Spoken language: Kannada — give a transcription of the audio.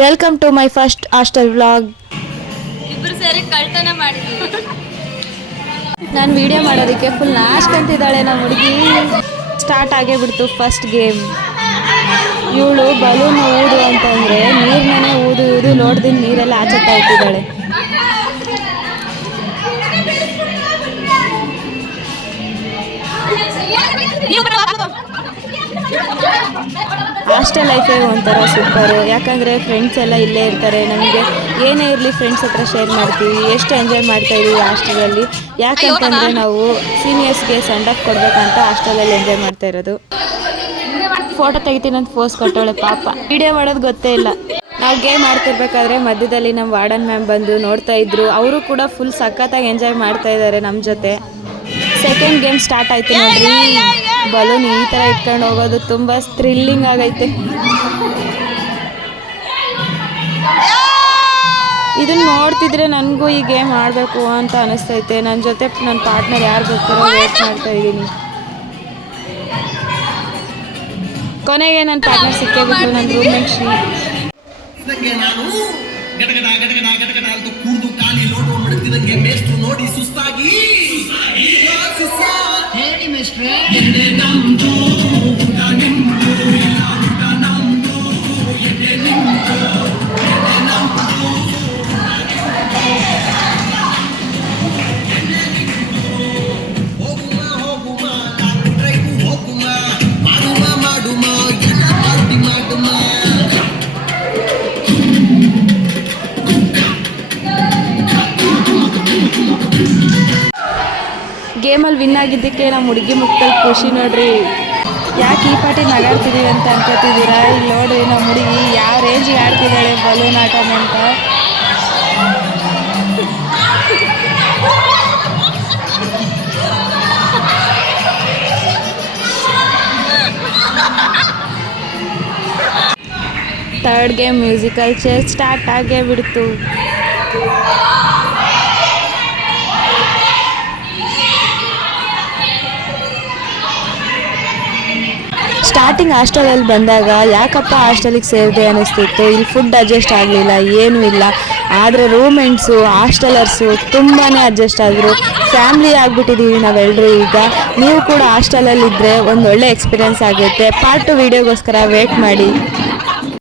Welcome to my first hostel vlog. ಇಬ್ರು ಸೇರಿ ಕಳ್ತನ ಮಾಡಿದ್ವಿ. ನಾನು ವಿಡಿಯೋ ಮಾಡೋದಕ್ಕೆ ಫುಲ್ ನಾಚ್ಕೊಂತಿದ್ದಾಳೆ ನಮ್ಮ ಹುಡುಗಿ. ಸ್ಟಾರ್ಟ್ ಆಗೇ ಬಿಡ್ತು ಫಸ್ಟ್ ಗೇಮ್. ಇವಳು ಬಲೂನ್ ಊದು ಅಂತಂದರೆ ನೀರನ್ನೇ ಊದು ಊದು ಲೋಡ್ದಿಂದ ನೀರೆಲ್ಲ ಆಚೆತ್ತಾ ಇಟ್ಟಿದ್ದಾಳೆ. ಹಾಸ್ಟೆಲ್ ಲೈಫೇ ಒಂಥರ ಸೂಪರು. ಯಾಕಂದರೆ ಫ್ರೆಂಡ್ಸ್ ಎಲ್ಲ ಇಲ್ಲೇ ಇರ್ತಾರೆ. ನಮಗೆ ಏನೇ ಇರಲಿ ಫ್ರೆಂಡ್ಸ್ ಹತ್ರ ಶೇರ್ ಮಾಡ್ತೀವಿ. ಎಷ್ಟು ಎಂಜಾಯ್ ಮಾಡ್ತಾಯಿದ್ದೀವಿ ಹಾಸ್ಟೆಲಲ್ಲಿ. ಯಾಕಂತಂದರೆ ನಾವು ಸೀನಿಯರ್ಸ್ಗೆ ಸೆಂಡ್ ಆಫ್ ಕೊಡಬೇಕಂತ ಹಾಸ್ಟೆಲಲ್ಲಿ ಎಂಜಾಯ್ ಮಾಡ್ತಾ ಇರೋದು. ಫೋಟೋ ತೆಗಿತೀನಿ ಅಂತ ಪೋಸ್ ಕೊಟ್ಟವಳೆ ಪಾಪ. ವಿಡಿಯೋ ಮಾಡೋದು ಗೊತ್ತೇ ಇಲ್ಲ. ನಾವು ಗೇಮ್ ಆಡ್ತಿರ್ಬೇಕಾದ್ರೆ ಮಧ್ಯದಲ್ಲಿ ನಮ್ಮ ವಾರ್ಡನ್ ಮ್ಯಾಮ್ ಬಂದು ನೋಡ್ತಾ ಇದ್ರು. ಅವರು ಕೂಡ ಫುಲ್ ಸಖತ್ತಾಗಿ ಎಂಜಾಯ್ ಮಾಡ್ತಾ ಇದ್ದಾರೆ ನಮ್ಮ ಜೊತೆ. ಸೆಕೆಂಡ್ ಗೇಮ್ ಸ್ಟಾರ್ಟ್ ಆಯಿತು ನೋಡ್ರಿ. ಬಲೂನ್ ಈ ಥರ ಇಟ್ಕೊಂಡು ಹೋಗೋದು ತುಂಬ ಥ್ರಿಲ್ಲಿಂಗ್ ಆಗೈತೆ. ಇದನ್ನ ನೋಡ್ತಿದ್ರೆ ನನಗೂ ಈ ಗೇಮ್ ಆಡಬೇಕು ಅಂತ ಅನಿಸ್ತೈತೆ. ನನ್ನ ಜೊತೆ ನನ್ನ ಪಾರ್ಟ್ನರ್ ಯಾರು ಬರ್ತಾರೋ ವೇಟ್ ಮಾಡ್ತಾ ಇದ್ದೀನಿ. ಕೊನೆಗೆ ನನ್ನ ಪಾರ್ಟ್ನರ್ ಸಿಕ್ಕೇ ಬಿಟ್ಟು ನನ್ನ ರೂಮ್ಮೇಟ್ ಶ್ರೀ. ನಾನು ಗಡಗಡ ಗಡಗಡ ಗಡಗಡ ಅಂತ ಕೂದು ಕಾಲಿ ಲೋಟೋ ಮಾಡುತ್ತಿದ್ದಂಗೆ ಮೇಷ್ಟ್ರು ನೋಡಿ ಸುಸ್ತಾಗಿ ಹೇಳಿ ಮೇಷ್ಟ್ರೆ ಎಣ್ಣೆ ನಮ್ದು ಊಟ ನಿಮ್ದು ಇಲ್ಲ ಊಟ ನಮ್ದು ಎಣ್ಣೆ ನಿಮ್ದು ಎಣ್ಣೆ ನಮ್ದು ಹೋಗುಮ ಹೋಗುಮ ಕಾರು ಡ್ರೈವು ಹೋಗುಮ ಮಾಡುಮ ಮಾಡುಮ ಎಲ್ಲ ಪಾರ್ಟಿ ಮಾಡುಮ. ಗೇಮಲ್ಲಿ ವಿನ್ ಆಗಿದ್ದಕ್ಕೆ ನಮ್ಮ ಹುಡುಗಿ ಮುಖದಲ್ಲಿ ಖುಷಿ ನೋಡ್ರಿ. ಯಾಕೆ ಈ ಪಾಟಿ ನಗಾಡ್ತಿದ್ದೀವಿ ಅಂತ ಅನ್ಕೋತಿದ್ದೀರಾ? ಇಲ್ಲಿ ನೋಡ್ರಿ ನಮ್ಮ ಹುಡುಗಿ ಯಾವ ರೇಂಜಿಗೆ ಆಡ್ತಿದ್ದಾಳೆ ಬಲೂನ್ ಆಟನ ಅಂತ. Third game musical chair start ಆಗೇ ಬಿಡ್ತು. ಸ್ಟಾರ್ಟಿಂಗ್ ಹಾಸ್ಟೆಲಲ್ಲಿ ಬಂದಾಗ ಯಾಕಪ್ಪ ಹಾಸ್ಟೆಲಿಗೆ ಸೇರಿದೆ ಅನ್ನಿಸ್ತಿತ್ತು. ಇಲ್ಲಿ ಫುಡ್ ಅಡ್ಜಸ್ಟ್ ಆಗಲಿಲ್ಲ, ಏನೂ ಇಲ್ಲ. ಆದರೆ ರೂಮ್ಮೆಂಟ್ಸು ಹಾಸ್ಟೆಲರ್ಸು ತುಂಬಾ ಅಡ್ಜಸ್ಟ್ ಆದರು. ಫ್ಯಾಮ್ಲಿ ಆಗಿಬಿಟ್ಟಿದ್ದೀವಿ ನಾವೆಲ್ಲರೂ ಈಗ. ನೀವು ಕೂಡ ಹಾಸ್ಟೆಲಲ್ಲಿದ್ದರೆ ಒಂದು ಒಳ್ಳೆ ಎಕ್ಸ್ಪೀರಿಯೆನ್ಸ್ ಆಗುತ್ತೆ. ಪಾರ್ಟ್ 2 ವೀಡಿಯೋಗೋಸ್ಕರ ವೇಟ್ ಮಾಡಿ.